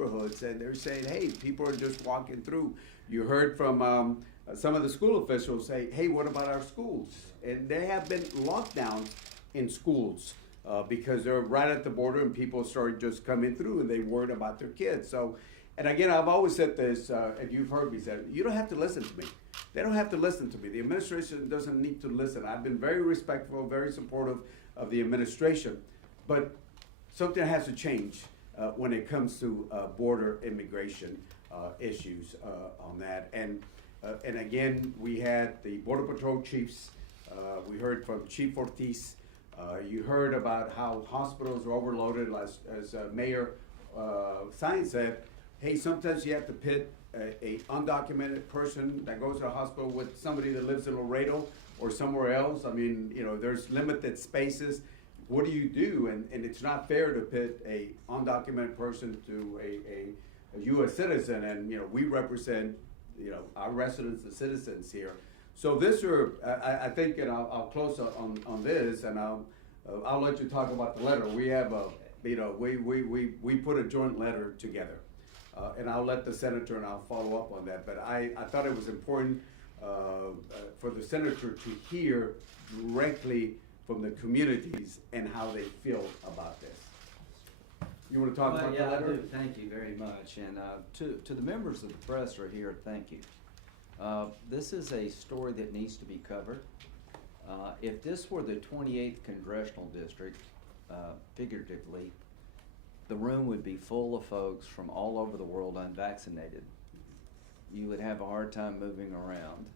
neighborhoods, and they're saying, hey, people are just walking through. You heard from some of the school officials say, hey, what about our schools? And there have been lockdowns in schools because they're right at the border, and people started just coming through, and they worried about their kids. So, and again, I've always said this, and you've heard me say, you don't have to listen to me. They don't have to listen to me. The administration doesn't need to listen. I've been very respectful, very supportive of the administration, but something has to change when it comes to border immigration issues on that. And again, we had the Border Patrol chiefs. We heard from Chief Ortiz. You heard about how hospitals are overloaded, as Mayor Sainz said. Hey, sometimes you have to pit a undocumented person that goes to the hospital with somebody that lives in Laredo or somewhere else. I mean, you know, there's limited spaces. What do you do? And it's not fair to pit a undocumented person to a U.S. citizen. And, you know, we represent, you know, our residents, the citizens here. So this are, I think, and I'll close on this, and I'll let you talk about the letter. We have a, you know, we put a joint letter together. And I'll let the senator, and I'll follow up on that. But I thought it was important for the senator to hear directly from the communities and how they feel about this. You want to talk about the letter? I do. Thank you very much. And to the members of the press who are here, thank you. This is a story that needs to be covered. If this were the 28th Congressional District, figuratively, the room would be full of folks from all over the world unvaccinated. You would have a hard time moving around.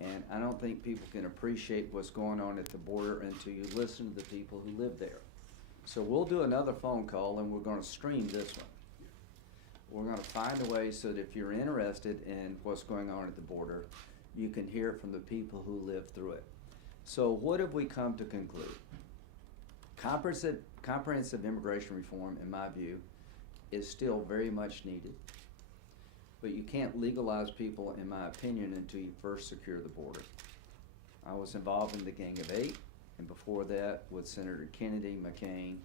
And I don't think people can appreciate what's going on at the border until you listen to the people who live there. So we'll do another phone call, and we're going to stream this one. We're going to find a way so that if you're interested in what's going on at the border, you can hear it from the people who live through it. So what have we come to conclude? Comprehensive immigration reform, in my view, is still very much needed. But you can't legalize people, in my opinion, until you first secure the border. I was involved in the Gang of Eight, and before that with Senator Kennedy, McCain,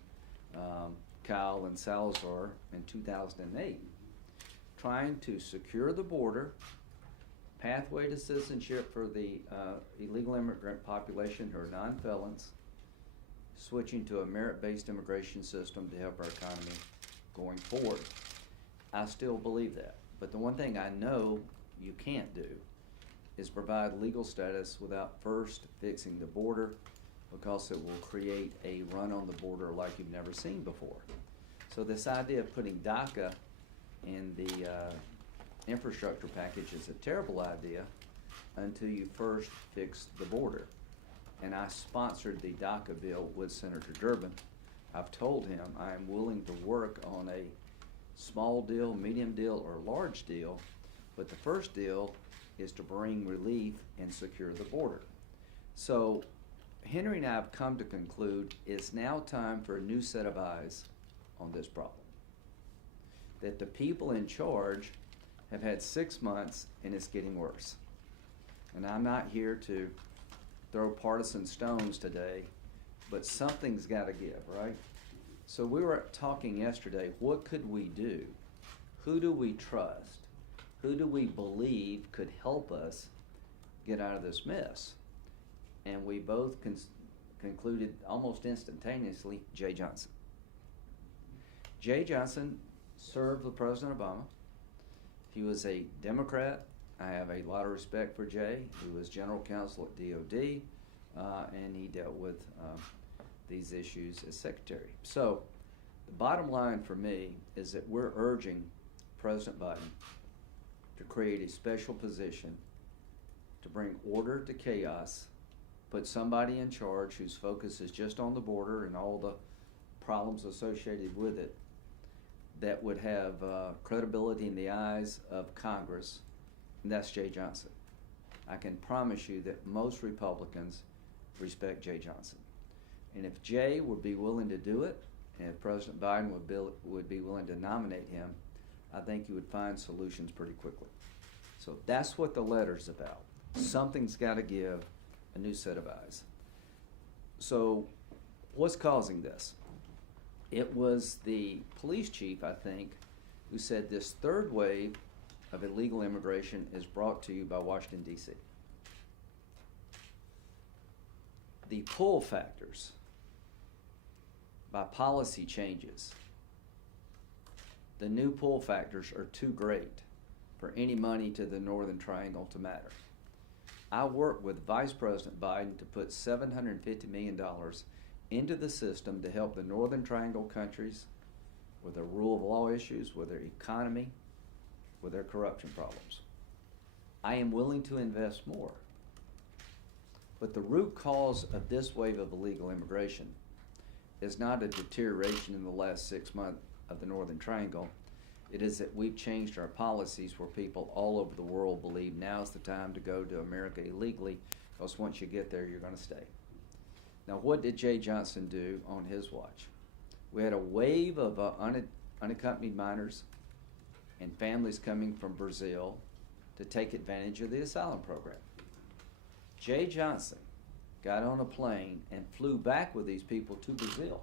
Kyle, and Salazar in 2008, trying to secure the border, pathway to citizenship for the illegal immigrant population who are non-felons, switching to a merit-based immigration system to help our economy going forward. I still believe that. But the one thing I know you can't do is provide legal status without first fixing the border, because it will create a run on the border like you've never seen before. So this idea of putting DACA in the infrastructure package is a terrible idea until you first fix the border. And I sponsored the DACA bill with Senator Durbin. I've told him I am willing to work on a small deal, medium deal, or large deal, but the first deal is to bring relief and secure the border. So Henry and I have come to conclude it's now time for a new set of eyes on this problem. That the people in charge have had 6 months and it's getting worse. And I'm not here to throw partisan stones today, but something's got to give, right? So we were talking yesterday, what could we do? Who do we trust? Who do we believe could help us get out of this mess? And we both concluded almost instantaneously, Jay Johnson. Jay Johnson served with President Obama. He was a Democrat. I have a lot of respect for Jay. He was general counsel at DOD, and he dealt with these issues as secretary. So the bottom line for me is that we're urging President Biden to create a special position to bring order to chaos, put somebody in charge whose focus is just on the border and all the problems associated with it, that would have credibility in the eyes of Congress, and that's Jay Johnson. I can promise you that most Republicans respect Jay Johnson. And if Jay would be willing to do it, and if President Biden would be willing to nominate him, I think you would find solutions pretty quickly. So that's what the letter's about. Something's got to give, a new set of eyes. So what's causing this? It was the police chief, I think, who said this third wave of illegal immigration is brought to you by Washington, D.C. The pull factors by policy changes, the new pull factors are too great for any money to the Northern Triangle to matter. I worked with Vice President Biden to put $750 million into the system to help the Northern Triangle countries with their rule of law issues, with their economy, with their corruption problems. I am willing to invest more. But the root cause of this wave of illegal immigration is not a deterioration in the last 6 months of the Northern Triangle. It is that we've changed our policies where people all over the world believe now's the time to go to America illegally, because once you get there, you're going to stay. Now, what did Jay Johnson do on his watch? We had a wave of unaccompanied minors and families coming from Brazil to take advantage of the asylum program. Jay Johnson got on a plane and flew back with these people to Brazil.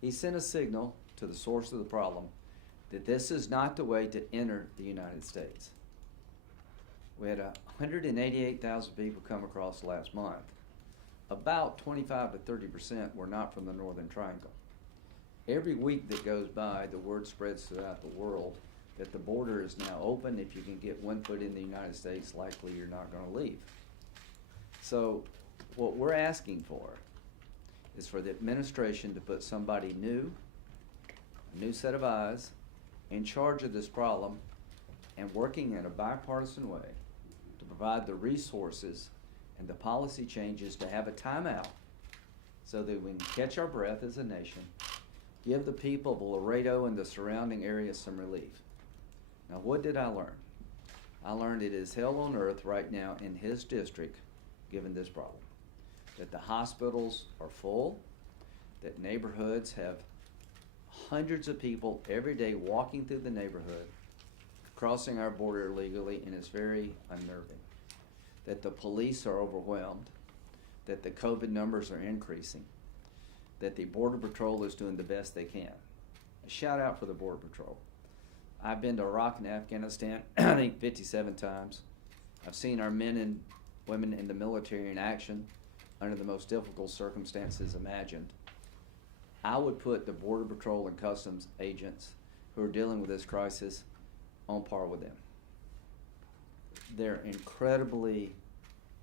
He sent a signal to the source of the problem that this is not the way to enter the United States. We had 188,000 people come across last month. About 25 to 30% were not from the Northern Triangle. Every week that goes by, the word spreads throughout the world that the border is now open. If you can get one foot in the United States, likely you're not going to leave. So what we're asking for is for the administration to put somebody new, a new set of eyes, in charge of this problem and working in a bipartisan way to provide the resources and the policy changes to have a timeout so that we can catch our breath as a nation, give the people of Laredo and the surrounding areas some relief. Now, what did I learn? I learned it is hell on earth right now in his district, given this problem. That the hospitals are full, that neighborhoods have hundreds of people every day walking through the neighborhood, crossing our border illegally, and it's very unnerving. That the police are overwhelmed, that the COVID numbers are increasing, that the Border Patrol is doing the best they can. A shout out for the Border Patrol. I've been to Iraq and Afghanistan, I think 57 times. I've seen our men and women in the military in action under the most difficult circumstances imagined. I would put the Border Patrol and Customs agents who are dealing with this crisis on par with them. They're incredibly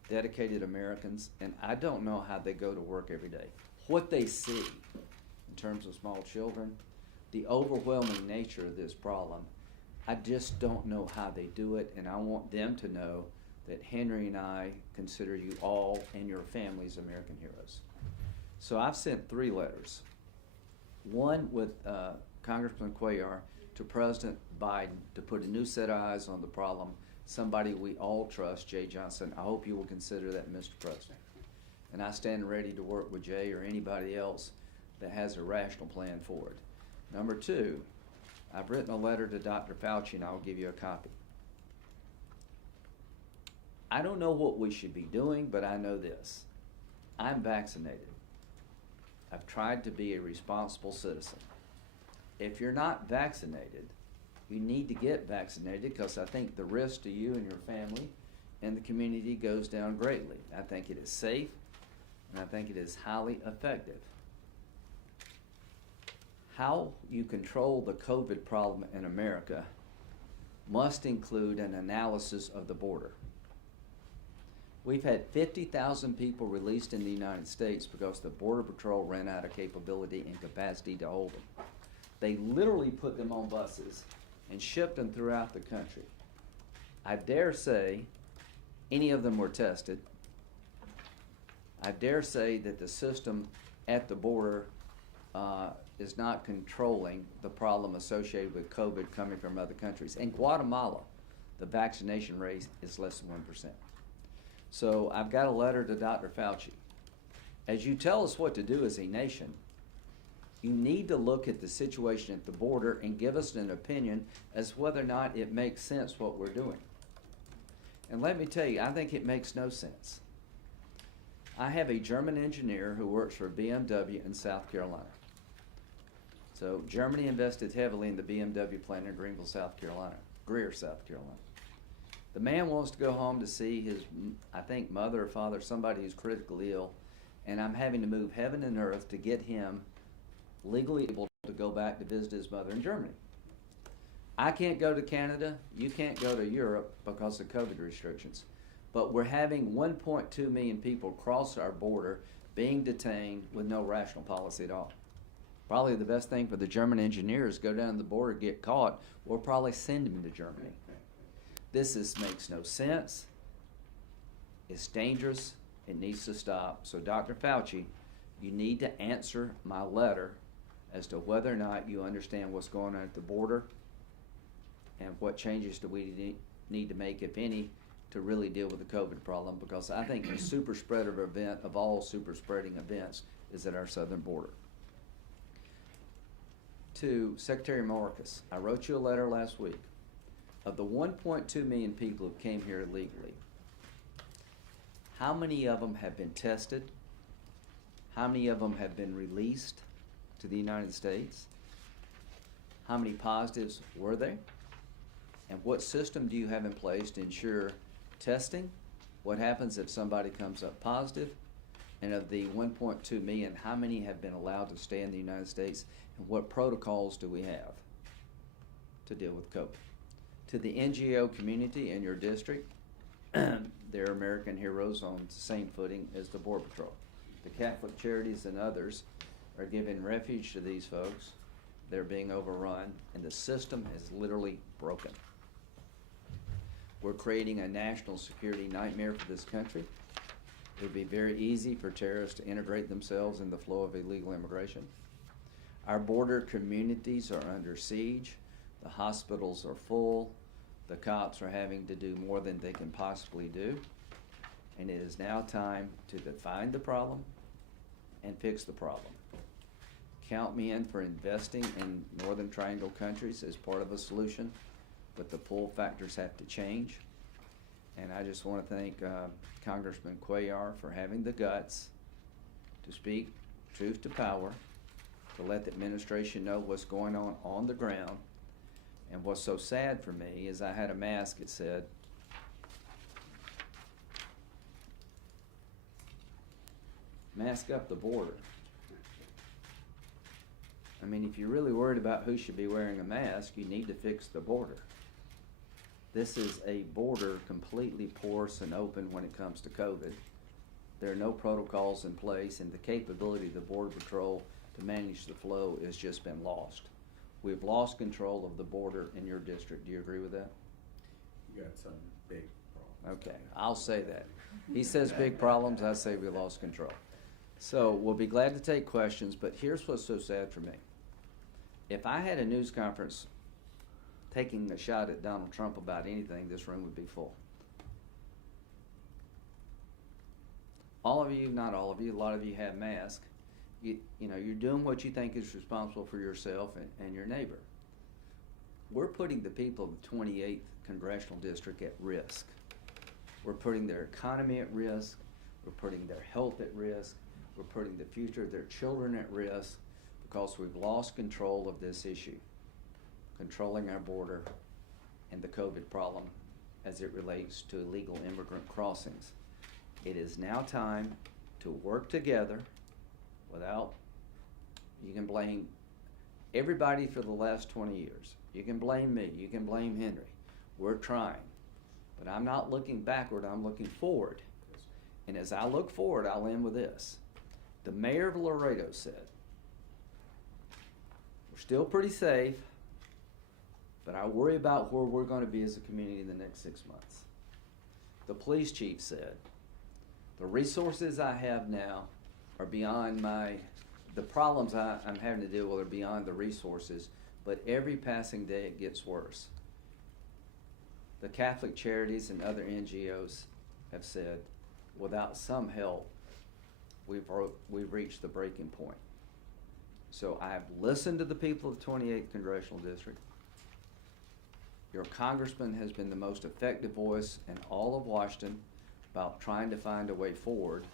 dedicated Americans, and I don't know how they go to work every day. What they see in terms of small children, the overwhelming nature of this problem, I just don't know how they do it, and I want them to know that Henry and I consider you all and your families American heroes. So I've sent 3 letters. One with Congressman Cuellar to President Biden to put a new set of eyes on the problem, somebody we all trust, Jay Johnson. I hope you will consider that, Mr. President. And I stand ready to work with Jay or anybody else that has a rational plan for it. Number 2, I've written a letter to Dr. Fauci, and I'll give you a copy. I don't know what we should be doing, but I know this. I'm vaccinated. I've tried to be a responsible citizen. If you're not vaccinated, you need to get vaccinated, because I think the risk to you and your family and the community goes down greatly. I think it is safe, and I think it is highly effective. How you control the COVID problem in America must include an analysis of the border. We've had 50,000 people released in the United States because the Border Patrol ran out of capability and capacity to hold them. They literally put them on buses and shipped them throughout the country. I dare say any of them were tested. I dare say that the system at the border is not controlling the problem associated with COVID coming from other countries. In Guatemala, the vaccination rate is less than 1%. So I've got a letter to Dr. Fauci. As you tell us what to do as a nation, you need to look at the situation at the border and give us an opinion as to whether or not it makes sense what we're doing. And let me tell you, I think it makes no sense. I have a German engineer who works for BMW in South Carolina. So Germany invested heavily in the BMW plant in Greer, South Carolina. The man wants to go home to see his, I think, mother or father, somebody who's critically ill, and I'm having to move heaven and earth to get him legally able to go back to visit his mother in Germany. I can't go to Canada, you can't go to Europe because of COVID restrictions. But we're having 1.2 million people cross our border being detained with no rational policy at all. Probably the best thing for the German engineers, go down the border, get caught, we'll probably send them to Germany. Makes no sense. It's dangerous. It needs to stop. So Dr. Fauci, you need to answer my letter as to whether or not you understand what's going on at the border and what changes do we need to make, if any, to really deal with the COVID problem, because I think the super spreader event of all super spreading events is at our southern border. To Secretary Mayorkas, I wrote you a letter last week. Of the 1.2 million people who came here illegally, how many of them have been tested? How many of them have been released to the United States? How many positives were there? And what system do you have in place to ensure testing? What happens if somebody comes up positive? And of the 1.2 million, how many have been allowed to stay in the United States? And what protocols do we have to deal with COVID? To the NGO community in your district, they're American heroes on the same footing as the Border Patrol. The Catholic charities and others are giving refuge to these folks. They're being overrun, and the system is literally broken. We're creating a national security nightmare for this country. It would be very easy for terrorists to integrate themselves in the flow of illegal immigration. Our border communities are under siege. The hospitals are full. The cops are having to do more than they can possibly do. And it is now time to define the problem and fix the problem. Count me in for investing in Northern Triangle countries as part of a solution, but the pull factors have to change. And I just want to thank Congressman Cuellar for having the guts to speak truth to power, to let the administration know what's going on the ground. And what's so sad for me is I had a mask that said, "Mask up the border." I mean, if you're really worried about who should be wearing a mask, you need to fix the border. This is a border completely porous and open when it comes to COVID. There are no protocols in place, and the capability of the Border Patrol to manage the flow has just been lost. We've lost control of the border in your district. Do you agree with that? You got some big problems. Okay, I'll say that. He says big problems, I say we lost control. So we'll be glad to take questions, but here's what's so sad for me. If I had a news conference taking a shot at Donald Trump about anything, this room would be full. All of you, not all of you, a lot of you have masks. You know, you're doing what you think is responsible for yourself and your neighbor. We're putting the people of the 28th Congressional District at risk. We're putting their economy at risk. We're putting their health at risk. We're putting the future of their children at risk because we've lost control of this issue, controlling our border and the COVID problem as it relates to illegal immigrant crossings. It is now time to work together without, you can blame everybody for the last 20 years. You can blame me, you can blame Henry. We're trying, but I'm not looking backward, I'm looking forward. And as I look forward, I'll end with this. The mayor of Laredo said, we're still pretty safe, but I worry about where we're going to be as a community in the next 6 months. The police chief said, the resources I have now are beyond the problems I'm having to deal with are beyond the resources, but every passing day it gets worse. The Catholic charities and other NGOs have said, without some help, we've reached the breaking point. So I've listened to the people of the 28th Congressional District. Your congressman has been the most effective voice in all of Washington about trying to find a way forward.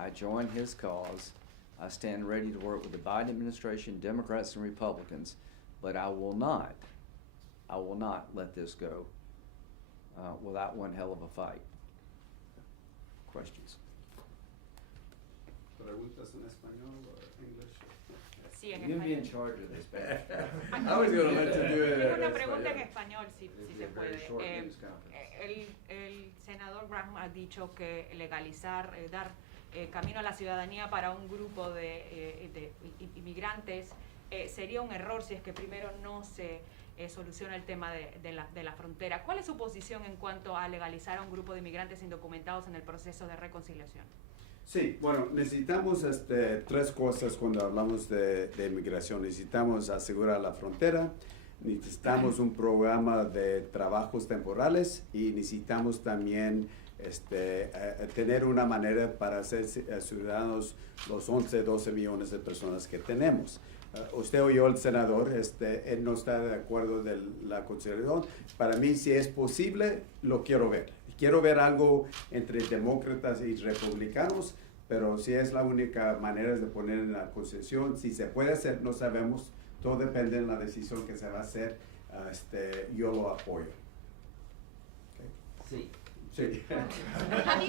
I join his cause, I stand ready to work with the Biden administration, Democrats and Republicans, but I will not let this go without one hell of a fight. Questions? ¿Preguntas en español or English? Sí, en You be in español. charge of this, Pat. I was gonna let you do it. Tengo in una pregunta en español. español, si It'll be se a very puede. short news conference. El senador Graham ha dicho que legalizar, dar camino a la ciudadanía para un grupo de inmigrantes sería un error si es que primero no se soluciona el tema de la frontera. ¿Cuál es su posición en cuanto a legalizar a un grupo de inmigrantes indocumentados en el proceso de reconciliación? Sí, bueno, necesitamos tres cosas cuando hablamos de inmigración. Necesitamos asegurar la frontera, necesitamos un programa de trabajos temporales y necesitamos también tener una manera para ser ciudadanos los 11, 12 millones de personas que tenemos. Usted oyó al senador, él no está de acuerdo de la consideración. Para mí, si es posible, lo quiero ver. Quiero ver algo entre demócratas y republicanos, pero si es la única manera de poner en la Constitución, si se puede hacer, no sabemos. Todo depende de la decisión que se va a hacer. Yo lo apoyo. Sí. Sí. Have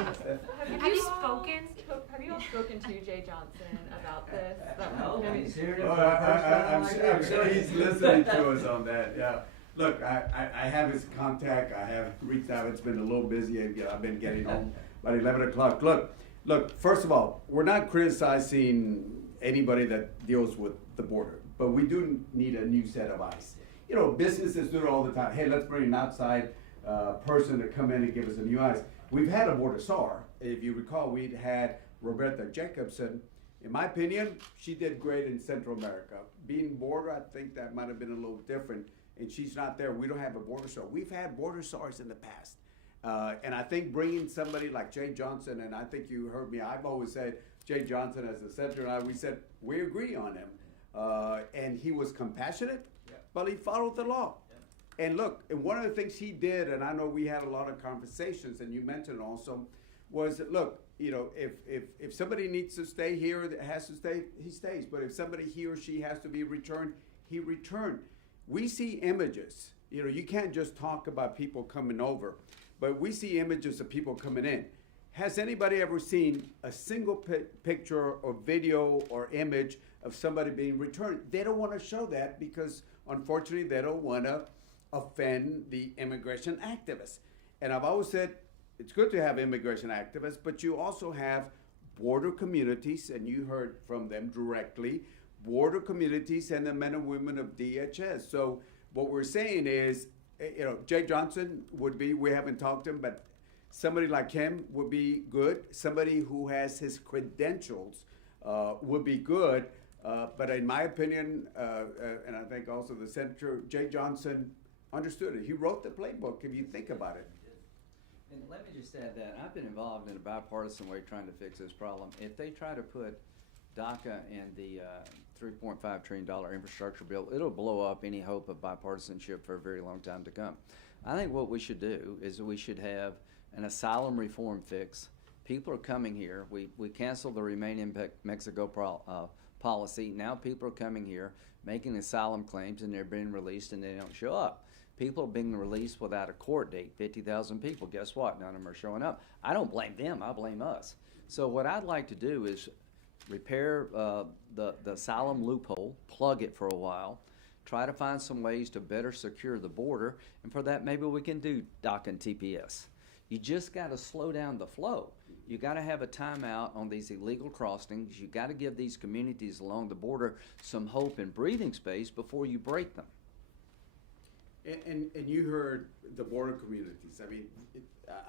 you all spoken to Jay Johnson about this? No, I mean, he's here to Oh, I'm sure he's listening to us on that, yeah. Look, I have his contact, I have reached out, it's been a little busy, I've been getting home about 11 o'clock. Look, first of all, we're not criticizing anybody that deals with the border, but we do need a new set of eyes. You know, businesses do it all the time. Hey, let's bring an outside person to come in and give us a new eyes. We've had a border czar. If you recall, we'd had Roberta Jacobson. In my opinion, she did great in Central America. Being border, I think that might have been a little different, and she's not there. We don't have a border czar. We've had border czars in the past. And I think bringing somebody like Jay Johnson, and I think you heard me, I've always said Jay Johnson as the senator, and we said we agree on him. And he was compassionate, but he followed the law. And look, and one of the things he did, and I know we had a lot of conversations, and you mentioned also, was look, you know, if somebody needs to stay here, that has to stay, he stays. But if somebody, he or she has to be returned, he returned. We see images. You know, you can't just talk about people coming over, but we see images of people coming in. Has anybody ever seen a single picture or video or image of somebody being returned? They don't want to show that because, unfortunately, they don't want to offend the immigration activists. And I've always said it's good to have immigration activists, but you also have border communities, and you heard from them directly, border communities and the men and women of DHS. So what we're saying is, you know, Jay Johnson would be, we haven't talked to him, but somebody like him would be good. Somebody who has his credentials would be good. But in my opinion, and I think also the Senator, Jay Johnson understood it. He wrote the playbook, if you think about it. And let me just add that I've been involved in a bipartisan way trying to fix this problem. If they try to put DACA and the $3.5 trillion infrastructure bill, it'll blow up any hope of bipartisanship for a very long time to come. I think what we should do is we should have an asylum reform fix. People are coming here. We canceled the Remain in Mexico policy. Now people are coming here, making asylum claims, and they're being released and they don't show up. People are being released without a court date, 50,000 people. Guess what? None of them are showing up. I don't blame them, I blame us. So what I'd like to do is repair the asylum loophole, plug it for a while, try to find some ways to better secure the border, and for that maybe we can do DACA and TPS. You just got to slow down the flow. You got to have a timeout on these illegal crossings. You got to give these communities along the border some hope and breathing space before you break them. And you heard the border communities. I mean,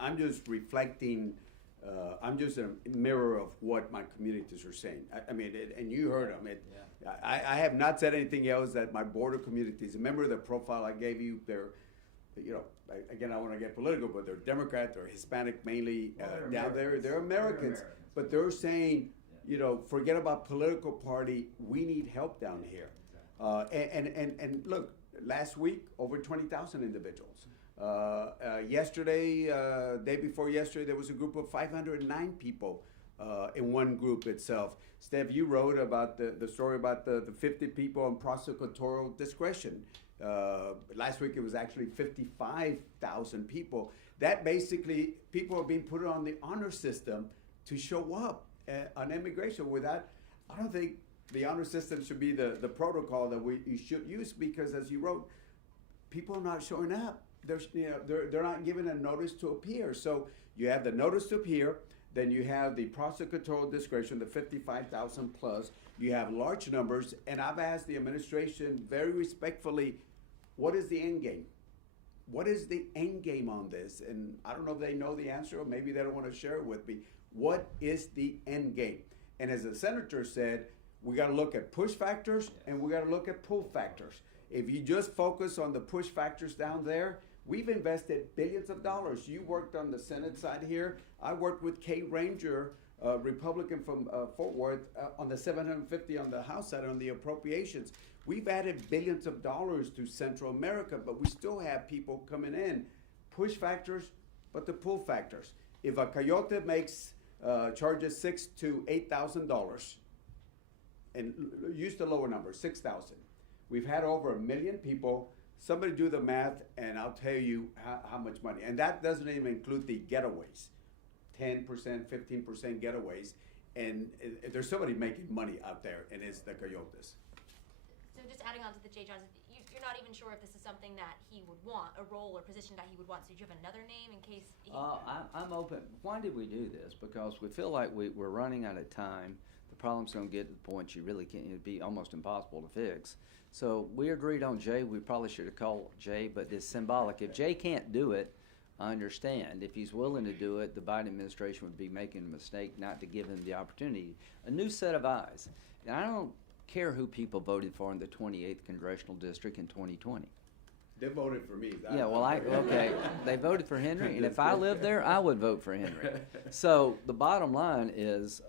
I'm just reflecting, I'm just a mirror of what my communities are saying. I mean, and you heard them. I have not said anything else that my border communities, remember the profile I gave you, they're, you know, again, I want to get political, but they're Democrat, they're Hispanic mainly down there. They're Americans, but they're saying, you know, forget about political party, we need help down here. And look, last week, over 20,000 individuals. Yesterday, day before yesterday, there was a group of 509 people in one group itself. Steph, you wrote about the story about the 50 people on prosecutorial discretion. Last week it was actually 55,000 people. That basically, people are being put on the honor system to show up on immigration. Without, I don't think the honor system should be the protocol that you should use, because as you wrote, people are not showing up. They're not given a notice to appear. So you have the notice to appear, then you have the prosecutorial discretion, the 55,000 plus. You have large numbers, and I've asked the administration very respectfully, what is the end game? What is the end game on this? And I don't know if they know the answer, or maybe they don't want to share it with me. What is the end game? And as the senator said, we got to look at push factors and we got to look at pull factors. If you just focus on the push factors down there, we've invested billions of dollars. You worked on the Senate side here. I worked with Kay Ranger, Republican from Fort Worth, on the 750 on the House side on the appropriations. We've added billions of dollars to Central America, but we still have people coming in. Push factors, but the pull factors. If a coyote makes charges $6,000 to $8,000, and use the lower number, 6,000. We've had over 1 million people. Somebody do the math, and I'll tell you how much money. And that doesn't even include the getaways, 10%, 15% getaways. And there's somebody making money out there, and it's the coyotes. So just adding on to the J. Johnson, you're not even sure if this is something that he would want, a role or position that he would want. So do you have another name in case he... I'm open. Why did we do this? Because we feel like we're running out of time. The problem's going to get to the point you really can't, it'd be almost impossible to fix. So we agreed on Jay. We probably should have called Jay, but it's symbolic. If Jay can't do it, I understand. If he's willing to do it, the Biden administration would be making a mistake not to give him the opportunity. A new set of eyes. And I don't care who people voted for in the 28th Congressional District in 2020. They voted for me. Yeah, well, okay. They voted for Henry, and if I lived there, I would vote for Henry. So the bottom line is,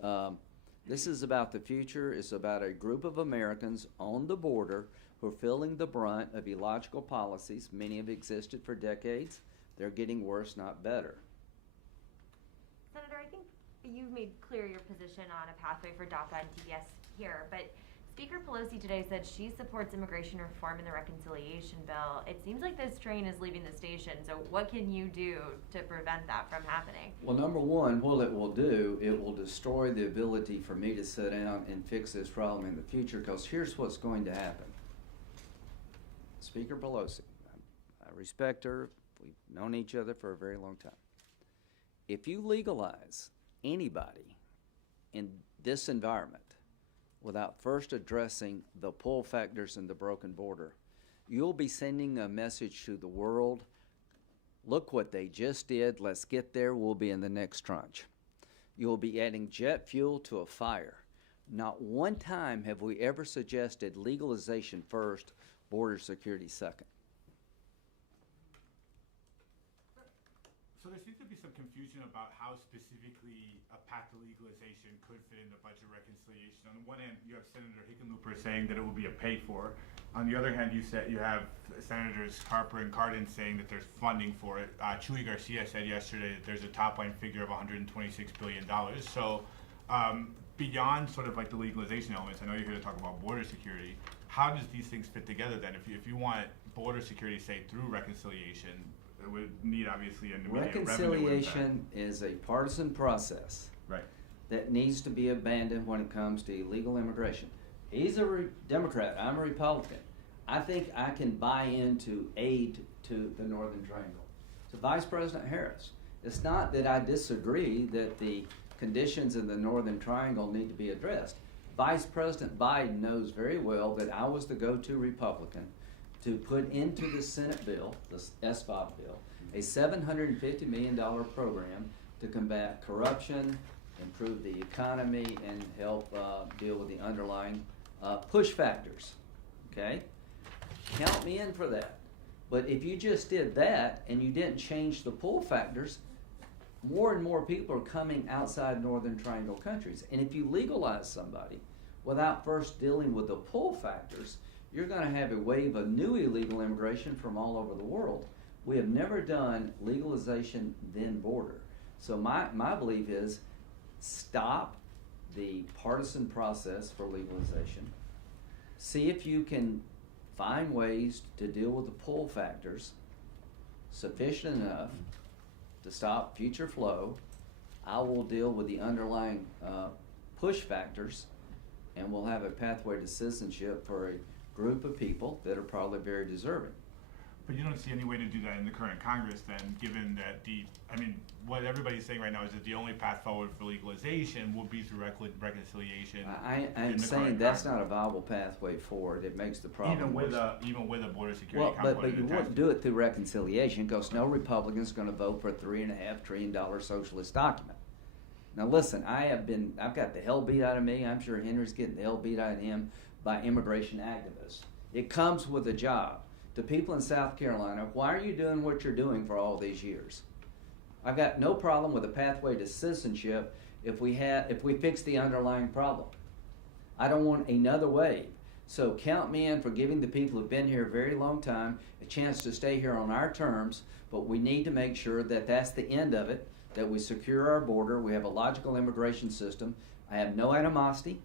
this is about the future. It's about a group of Americans on the border who are feeling the brunt of illogical policies. Many have existed for decades. They're getting worse, not better. Senator, I think you've made clear your position on a pathway for DACA and TPS here, but Speaker Pelosi today said she supports immigration reform in the reconciliation bill. It seems like this train is leaving the station, so what can you do to prevent that from happening? Well, number one, what it will do, it will destroy the ability for me to sit down and fix this problem in the future, because here's what's going to happen. Speaker Pelosi, I respect her. We've known each other for a very long time. If you legalize anybody in this environment without first addressing the pull factors in the broken border, you'll be sending a message to the world, look what they just did, let's get there, we'll be in the next tranche. You'll be adding jet fuel to a fire. Not one time have we ever suggested legalization first, border security second. So there seems to be some confusion about how specifically a path to legalization could fit in the budget reconciliation. On the one hand, you have Senator Hickenlooper saying that it will be a pay for. On the other hand, you have Senators Harper and Cardin saying that there's funding for it. Chuy Garcia said yesterday that there's a top line figure of $126 billion. So beyond sort of like the legalization elements, I know you're here to talk about border security. How does these things fit together then? If you want border security, say, through reconciliation, it would need obviously a reconciliation is a partisan process, right, that needs to be abandoned when it comes to illegal immigration. He's a Democrat, I'm a Republican. I think I can buy into aid to the Northern Triangle. To Vice President Harris, it's not that I disagree that the conditions in the Northern Triangle need to be addressed. Vice President Biden knows very well that I was the go-to Republican to put into the Senate bill, the SBOP bill, a $750 million program to combat corruption, improve the economy, and help deal with the underlying push factors, okay? Count me in for that. But if you just did that and you didn't change the pull factors, more and more people are coming outside Northern Triangle countries. And if you legalize somebody without first dealing with the pull factors, you're going to have a wave of new illegal immigration from all over the world. We have never done legalization then border. So my belief is stop the partisan process for legalization. See if you can find ways to deal with the pull factors sufficient enough to stop future flow. I will deal with the underlying push factors, and we'll have a pathway to citizenship for a group of people that are probably very deserving. But you don't see any way to do that in the current Congress then, given that what everybody's saying right now is that the only path forward for legalization will be through reconciliation. I'm saying that's not a viable pathway forward. It makes the problem even with worse. even with a border security Well, but component you attached won't do it through reconciliation because no Republican's going to vote for a $3.5 trillion socialist document. Now listen, I've got the hell beat out of me. I'm sure Henry's getting the hell beat out of him by immigration activists. It comes with a job. To people in South Carolina, why are you doing what you're doing for all these years? I've got no problem with a pathway to citizenship if we fix the underlying problem. I don't want another wave. So count me in for giving the people who've been here a very long time a chance to stay here on our terms, but we need to make sure that that's the end of it, that we secure our border, we have a logical immigration system. I have no animosity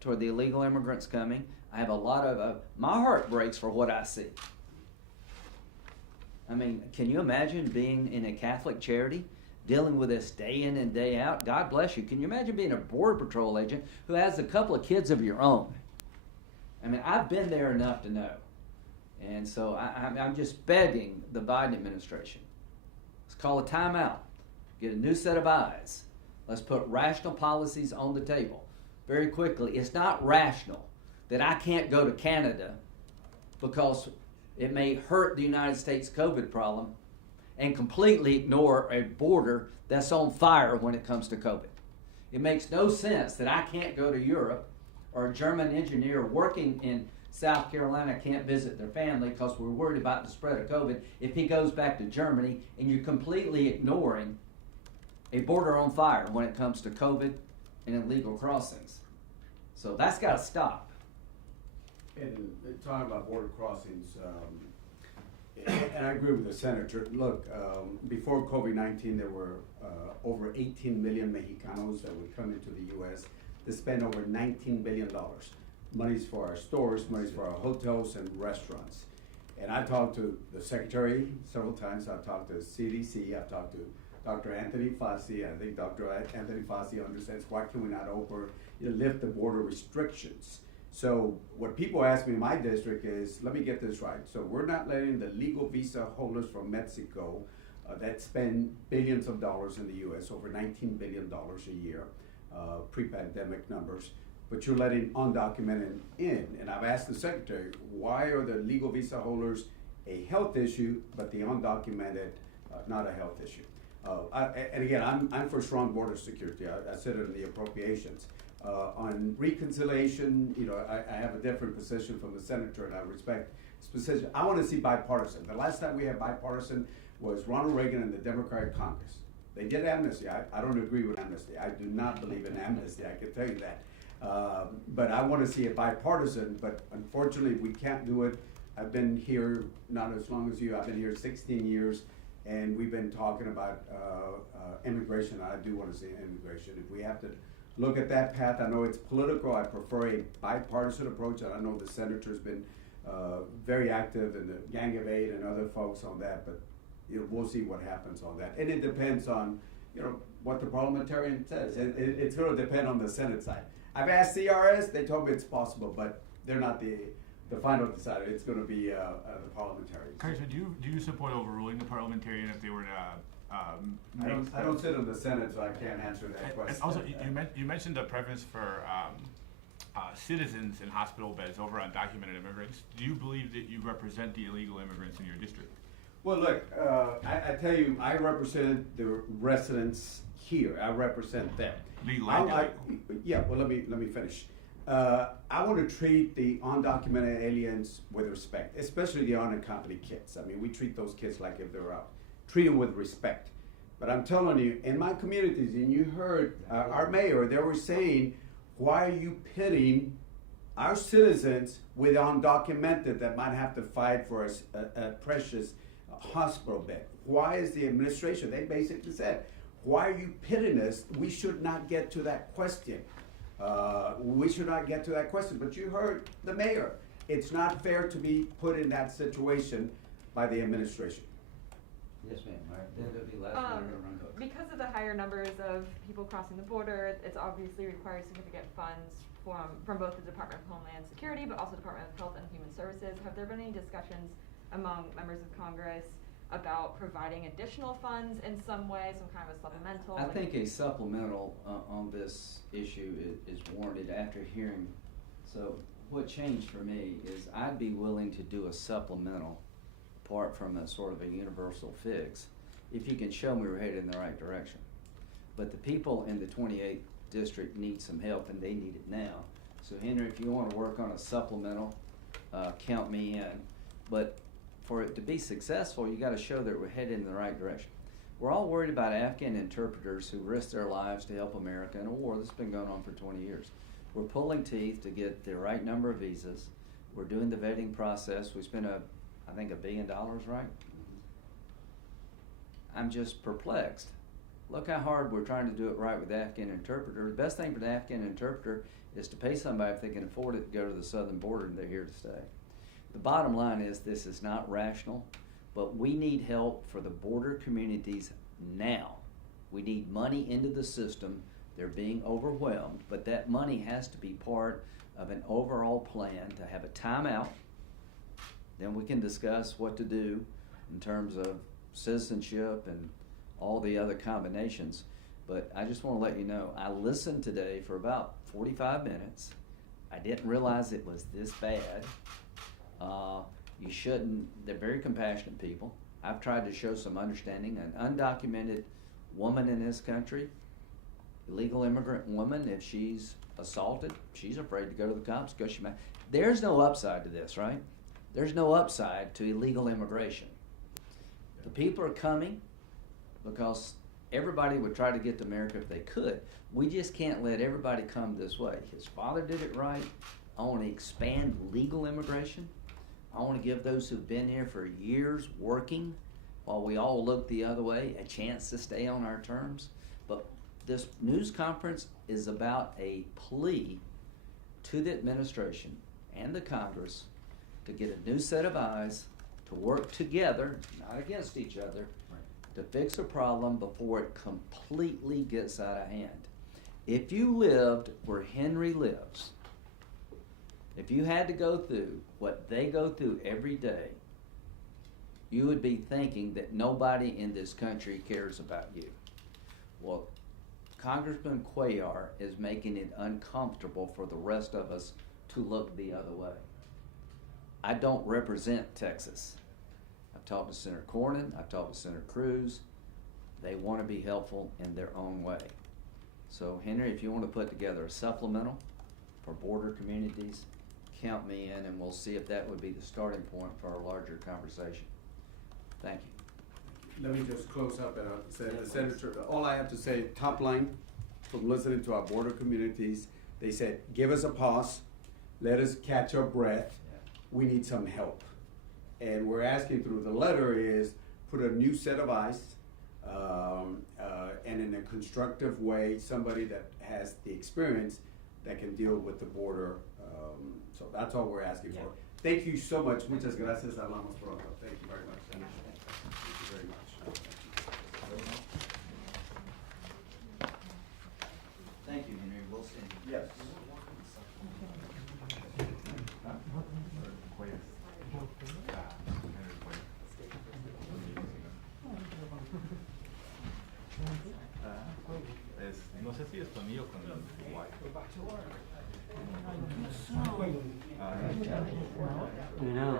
toward the illegal immigrants coming. I have a lot of, my heart breaks for what I see. I mean, can you imagine being in a Catholic charity, dealing with this day in and day out? God bless you. Can you imagine being a Border Patrol agent who has a couple of kids of your own? I mean, I've been there enough to know. And so I'm just begging the Biden administration. Let's call a timeout. Get a new set of eyes. Let's put rational policies on the table. Very quickly, it's not rational that I can't go to Canada because it may hurt the United States COVID problem and completely ignore a border that's on fire when it comes to COVID. It makes no sense that I can't go to Europe or a German engineer working in South Carolina can't visit their family because we're worried about the spread of COVID if he goes back to Germany, and you're completely ignoring a border on fire when it comes to COVID and illegal crossings. So that's got to stop. And talking about border crossings, and I agree with the senator. Look, before COVID-19, there were over 18 million Mexicanos that would come into the U.S. to spend over $19 billion. Money's for our stores, money's for our hotels and restaurants. And I talked to the secretary several times. I've talked to CDC. I've talked to Dr. Anthony Fauci. I think Dr. Anthony Fauci understands why can we not lift the border restrictions. So what people ask me in my district is, let me get this right. So we're not letting the legal visa holders from Mexico that spend billions of dollars in the U.S., over $19 billion a year, pre-pandemic numbers, but you're letting undocumented in. And I've asked the secretary, why are the legal visa holders a health issue, but the undocumented not a health issue? And again, I'm for strong border security. I said it in the appropriations. On reconciliation, I have a different position from the senator, and I respect his position. I want to see bipartisan. The last time we had bipartisan was Ronald Reagan and the Democratic Congress. They did amnesty. I don't agree with amnesty. I do not believe in amnesty. I can tell you that. But I want to see it bipartisan. But unfortunately, we can't do it. I've been here not as long as you. I've been here 16 years, and we've been talking about immigration. I do want to see immigration. If we have to look at that path, I know it's political. I prefer a bipartisan approach, and I know the senator's been very active, and the Gang of Eight and other folks on that. But we'll see what happens on that, and it depends on what the parliamentarian says. It's going to depend on the Senate side. I've asked CRS; they told me it's possible, but they're not the final decider. It's going to be the parliamentarians. Congressman, do you support overruling the parliamentarian if they were to? I don't sit in the Senate, so I can't answer that question. And also, you mentioned the preference for citizens in hospital beds over undocumented immigrants. Do you believe that you represent the illegal immigrants in your district? Well, look, I tell you, I represent the residents here. I represent them. Legal. Yeah. Well, let me finish. I want to treat the undocumented aliens with respect, especially the unaccompanied kids. I mean, we treat those kids like if they're out. Treat them with respect. But I'm telling you, in my communities, and you heard our mayor, they were saying, why are you pitting our citizens with undocumented that might have to fight for a precious hospital bed? Why is the administration, they basically said, why are you pitting us? We should not get to that question. We should not get to that question, but you heard the mayor. It's not fair to be put in that situation by the administration. Yes, ma'am, all right, then it'll be last one, we're gonna run over. Because of the higher numbers of people crossing the border, it's obviously requires significant funds from both the Department of Homeland Security, but also Department of Health and Human Services. Have there been any discussions among members of Congress about providing additional funds in some way, some kind of a supplemental? I think a supplemental on this issue is warranted after hearing. So what changed for me is I'd be willing to do a supplemental apart from a sort of a universal fix if you can show me we're headed in the right direction. But the people in the 28th district need some help and they need it now. So Henry, if you want to work on a supplemental, count me in. But for it to be successful, you got to show that we're headed in the right direction. We're all worried about Afghan interpreters who risk their lives to help America in a war that's been going on for 20 years. We're pulling teeth to get the right number of visas. We're doing the vetting process. We spent I think $1 billion, right? I'm just perplexed. Look how hard we're trying to do it right with the Afghan interpreter. The best thing for the Afghan interpreter is to pay somebody if they can afford it to go to the southern border and they're here to stay. The bottom line is this is not rational, but we need help for the border communities now. We need money into the system. They're being overwhelmed, but that money has to be part of an overall plan to have a timeout. Then we can discuss what to do in terms of citizenship and all the other combinations. But I just want to let you know, I listened today for about 45 minutes. I didn't realize it was this bad. You shouldn't, they're very compassionate people. I've tried to show some understanding. An undocumented woman in this country, illegal immigrant woman, if she's assaulted, she's afraid to go to the cops because she might. There's no upside to this, right? There's no upside to illegal immigration. The people are coming because everybody would try to get to America if they could. We just can't let everybody come this way. His father did it right. I want to expand legal immigration. I want to give those who've been here for years working while we all look the other way a chance to stay on our terms. But this news conference is about a plea to the administration and the Congress to get a new set of eyes, to work together, not against each other, to fix a problem before it completely gets out of hand. If you lived where Henry lives, if you had to go through what they go through every day, you would be thinking that nobody in this country cares about you. Well, Congressman Cuellar is making it uncomfortable for the rest of us to look the other way. I don't represent Texas. I've talked to Senator Cornyn, I've talked to Senator Cruz. They want to be helpful in their own way. So Henry, if you want to put together a supplemental for border communities, count me in and we'll see if that would be the starting point for a larger conversation. Thank you. Let me just close up and say, Senator, all I have to say, top line, from listening to our border communities, they said, give us a pause, let us catch our breath, we need some help. And we're asking through the letter is, put a new set of eyes, and in a constructive way, somebody that has the experience that can deal with the border. So that's all we're asking for. Thank you so much. Muchas gracias. Hablamos pronto. Thank you very much. Thank you very much. Thank you, Henry. We'll see. Yes. No sé si es conmigo con el I know.